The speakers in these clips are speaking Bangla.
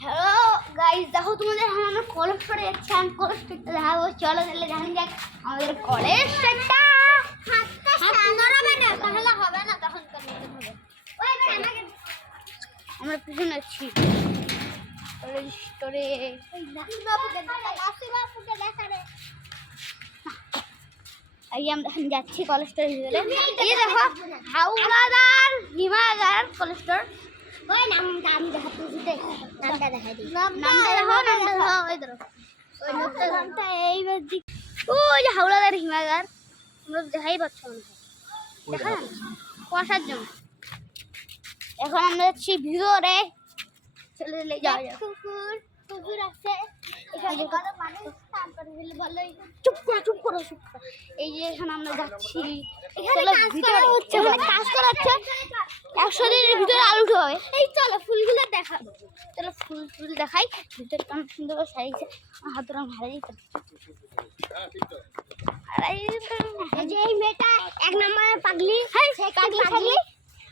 হ্যালো গাইস দেখো তোমাদের আমরা কলেজ করে যাচ্ছি। আমি কলেজ করতে দেখাবো চলো তাহলে জানি যাক আমাদের কলেজ তাহলে হবে না তখন আমরা পিছনে আছি কলেজ স্টোরে এই আমরা এখন যাচ্ছি কলেজ এই দেখো। হাওড়াদার হিমাগার কলেজ স্টোর ওই নাম নাম দেখা তুই নামটা দেখা দিই। নামটা দেখো নামটা দেখো ওই ধরো। ওই নামটা এইবার দিক ওই যে হাওড়াদার হিমাগার। তোমরা দেখাই পাচ্ছ মনে হয়। দেখা কুয়াশার জন্য। এখন আমরা যাচ্ছি ভিতরে। চলে চলে যাওয়া কুকুর কুকুর আছে। এখানে কত মানুষ? তারপরে হলে ভালো চুপ করো চুপ করো চুপ করো। এই যে এখানে আমরা যাচ্ছি। এখানে ভিতরে। হচ্ছে। এখানে কাজ করা হচ্ছে একশো দিনের ভিতরে আলু উঠে হবে। এই চলো ফুলগুলো দেখাবো। চলো ফুল ফুল দেখাই। ভিতরে কেমন সুন্দর করে হাত ধরে হারাই দিতে এই যে এই মেয়েটা এক নম্বরের পাগলি। সে পাগলি। পাগলি।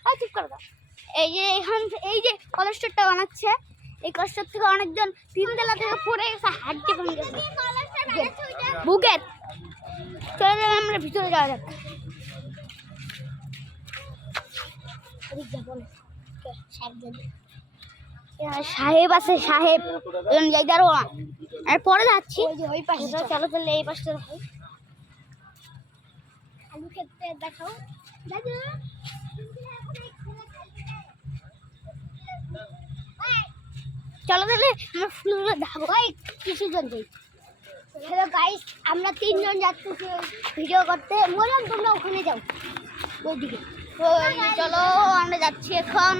আর চুপ করে দাও। এই যে এখান এই যে কলেস্টোরটা বানাচ্ছে এই কলেস্টোর থেকে অনেকজন তিনতলা থেকে পড়ে গেছে হাড্ডি ভেঙে গেছে। বুকেট চলে আমরা ভিতরে যাওয়া যাক? সাহেব আছে সাহেব। যাই না আর পরে যাচ্ছি। ওই পাশে চলো। চলো এই পাশে আলু খেতে দেখাও। দাদু চলো তাহলে আমরা ফুলগুলো দেখাবো। এই কিছু জন যাই। হ্যালো গাইস আমরা তিনজন যাচ্ছি। ভিডিও করতে। বললাম তোমরা ওখানে যাও। ওইদিকে। ওই চলো আমরা যাচ্ছি এখন।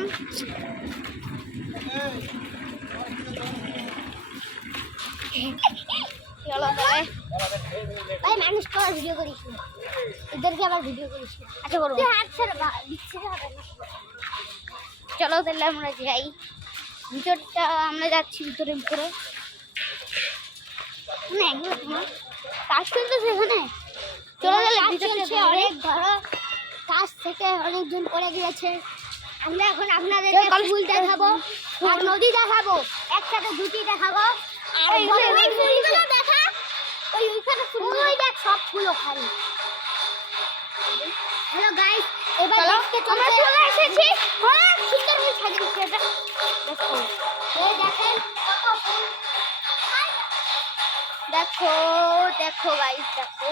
চলো তাহলে। ভাই মানুষ ভিডিও করিস না। এদেরকে আবার ভিডিও করিস আচ্ছা করব। চলো তাহলে আমরা যাই। ভিতরটা আমরা যাচ্ছি ভিতরে ভিতরে। না তোমার কাজ চলতে সেখানে চলো তাহলে ভিতরে থেকে অনেকজন পড়ে গিয়েছে। আমরা এখন আপনাদেরকে ফুল দেখাবো আর নদী দেখাবো একসাথে দুটি দেখাবো। আর বড় বড় দেখা। ওই ওইখানে ওই দেখ। সব ফুল ওখানে। হ্যালো গাইস এবার দেখতে আমরা চলে এসেছি। অনেক সুন্দর করে সাজিয়েছে এটা। দেখো। এই দেখেন কত ফুল। দেখো দেখো গাইস দেখো।